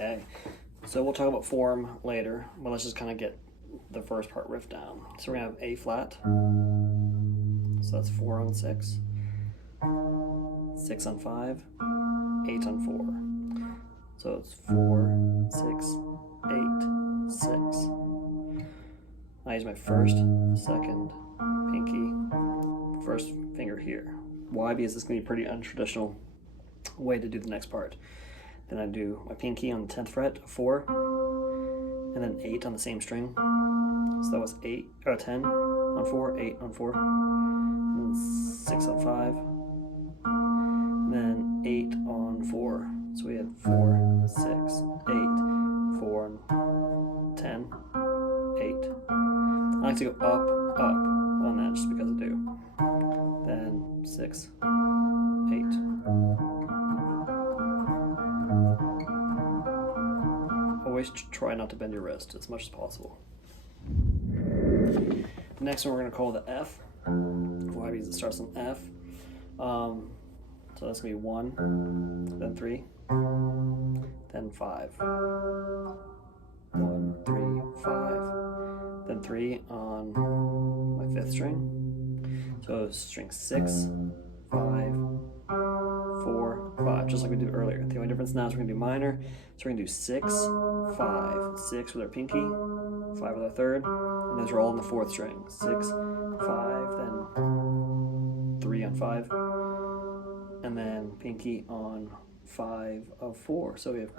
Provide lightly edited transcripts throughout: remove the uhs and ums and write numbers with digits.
Okay, so we'll talk about form later, but let's just kind of get the first part riff down. So we're gonna have A flat, so that's 4 on 6, 6 on 5, 8 on 4. So it's 4, 6, 8, 6. I use my first, second, pinky, first finger here. Why? Because it's gonna be a pretty untraditional way to do the next part. Then I do my pinky on the 10th fret, 4, and then 8 on the same string. So that was 10 on 4, 8 on 4, and then 6 on 5, and then 8 on 4. So we had 4, 6, 8, 4, and 10, 8. I like to go up, up on that just because I do. Then 6, 8. Always try not to bend your wrist as much as possible. The next one we're going to call the F. Why? Because it starts on F. So that's going to be 1, then 3, then 5. 1, 3, 5. Then 3 on my 5th string. So string 6, 5, 4, 5, just like we did earlier. The only difference now is we're going to do minor. So we're going to do 6, 5, 6 with our pinky, 5 with our third, and those are all in the 4th string. 6, 5, then 3 on 5, and then pinky on 5 of 4. So we have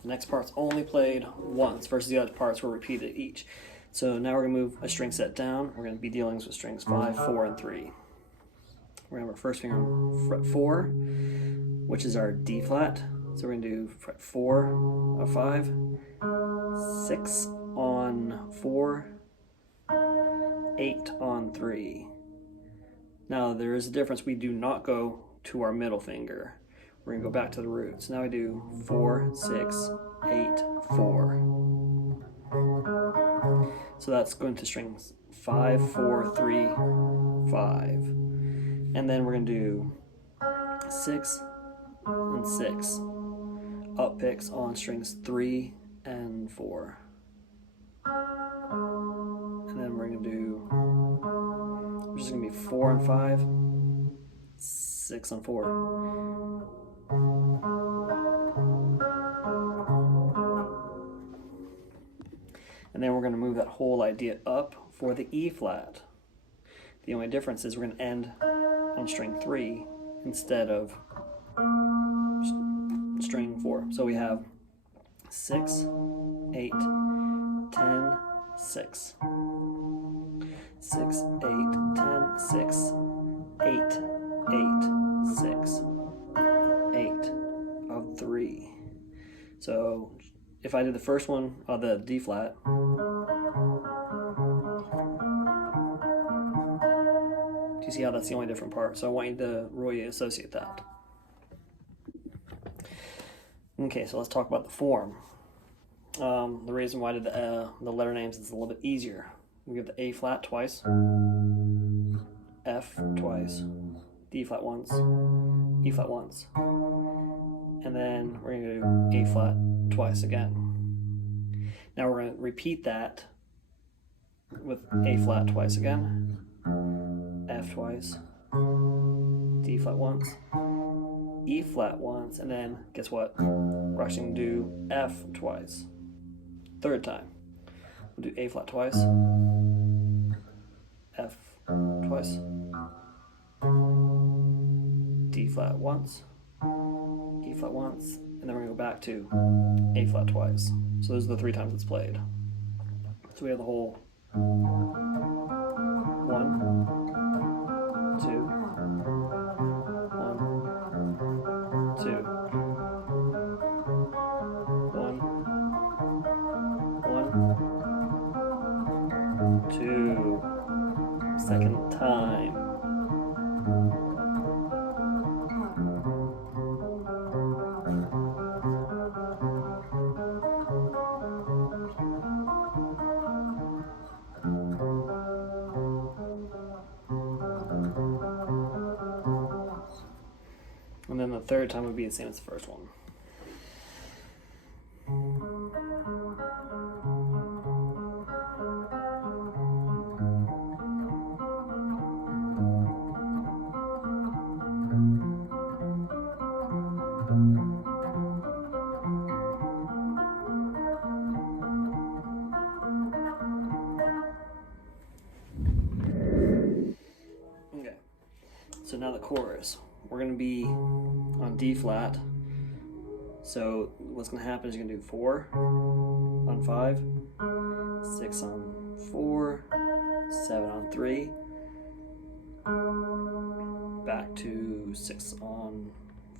the next part's only played once versus the other parts were repeated each. So now we're going to move a string set down. We're going to be dealing with strings 5, 4, and 3. We're going to have our first finger on fret 4, which is our D flat. So we're going to do fret 4 of 5, 6 on 4, 8 on 3. Now there is a difference. We do not go to our middle finger. We're going to go back to the root. So now we do 4, 6, 8, 4. So that's going to strings 5, 4, 3, 5. And then we're going to do 6 and 6 up picks on strings 3 and 4. And then we're going to do, which is going to be 4 on 5, 6 on 4. And then we're going to move that whole idea up for the E flat. The only difference is we're going to end on string 3 instead of string 4. So we have 6, 8, 10, 6. 6, 8, 10, 6, 8, 8, 6, 8 of 3. So if I did the first one, the D flat, do you see how that's the only different part? So I want you to really associate that. Okay, so let's talk about the form. The reason why I did the letter names is a little bit easier. We have the A flat twice, F twice, D flat once, E flat once, and then we're going to do A flat twice again. Now we're going to repeat that with A flat twice again, F twice, D flat once, E flat once, and then guess what? We're actually going to do F twice. Third time. We'll do A flat twice, F twice, D flat once, E flat once, and then we're going to go back to A flat twice. So those are the 3 times it's played. So we have the whole 1, 2, 1, 2, 1, 1, 2, second time. third time would be the same as the first one. Okay, so now the chorus. We're going to be on D flat. So what's going to happen is you're going to do 4 on 5, 6 on 4, 7 on 3, back to 6 on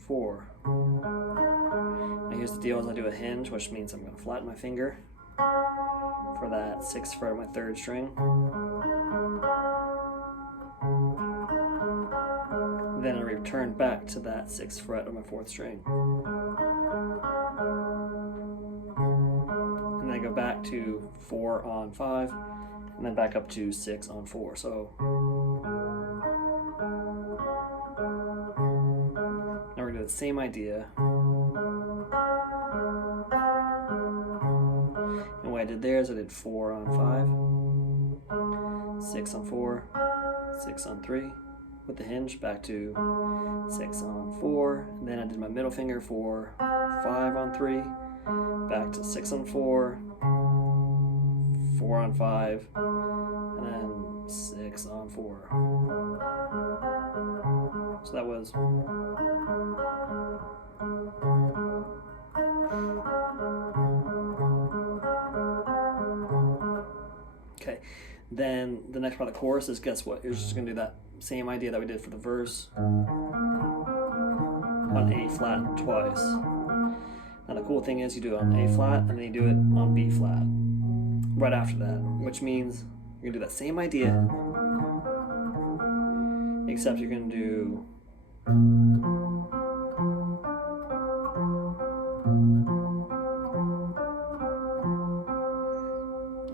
4. Now here's the deal: is I do a hinge, which means I'm going to flatten my finger for that 6th fret of my 3rd string. Then I return back to that 6th fret of my 4th string. And then I go back to 4 on 5, and then back up to 6 on 4. So now we're going to do the same idea. And what I did there is I did 4 on 5, 6 on 4, 6 on 3. With the hinge, back to 6 on 4, and then I did my middle finger for 5 on 3, back to 6 on 4, 4 on 5, and then 6 on 4. So that was okay. Then the next part of the chorus is, guess what? You're just going to do that same idea that we did for the verse on A flat twice. Now the cool thing is you do it on A flat and then you do it on B flat right after that, which means you're going to do that same idea, except you're going to do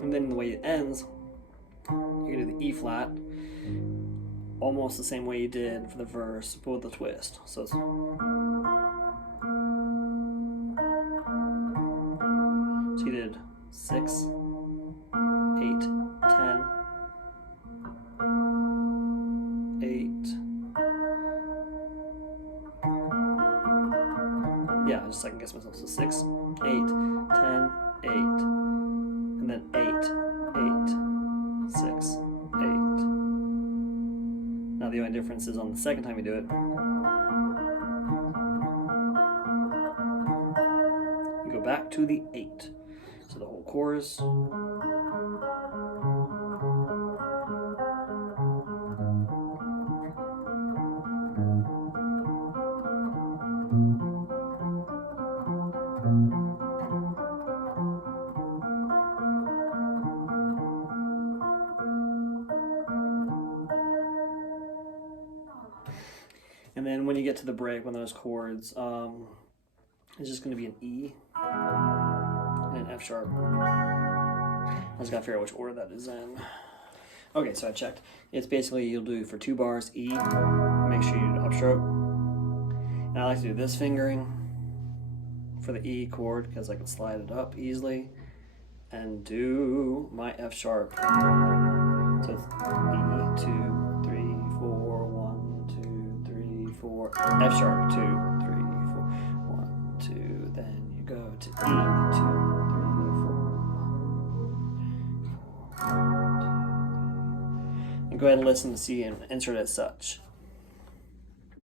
and then the way it ends, you're going to do the E flat almost the same way you did for the verse, but with a twist. So it's you did 6, 8, 10, 8. Yeah, I just second guess myself. So 6, 8, 10, 8, and then 8, 8, 6, 8. Now the only difference is on the second time you do it, you go back to the 8. So the whole chorus. And then when you get to the break, when those chords, it's just going to be an E and an F sharp. I just got to figure out which order that is in. Okay, so I checked. It's basically, you'll do for 2 bars, E, make sure you do the upstroke. And I like to do this fingering for the E chord because I can slide it up easily and do my F sharp. So it's E, 2, 3, 4, 1, 2, 3, 4, F sharp, 2, 3, 4, 1, 2, then you go to E, 2, 3, 4, 1, 2, 3. And go ahead and listen to see and insert as such.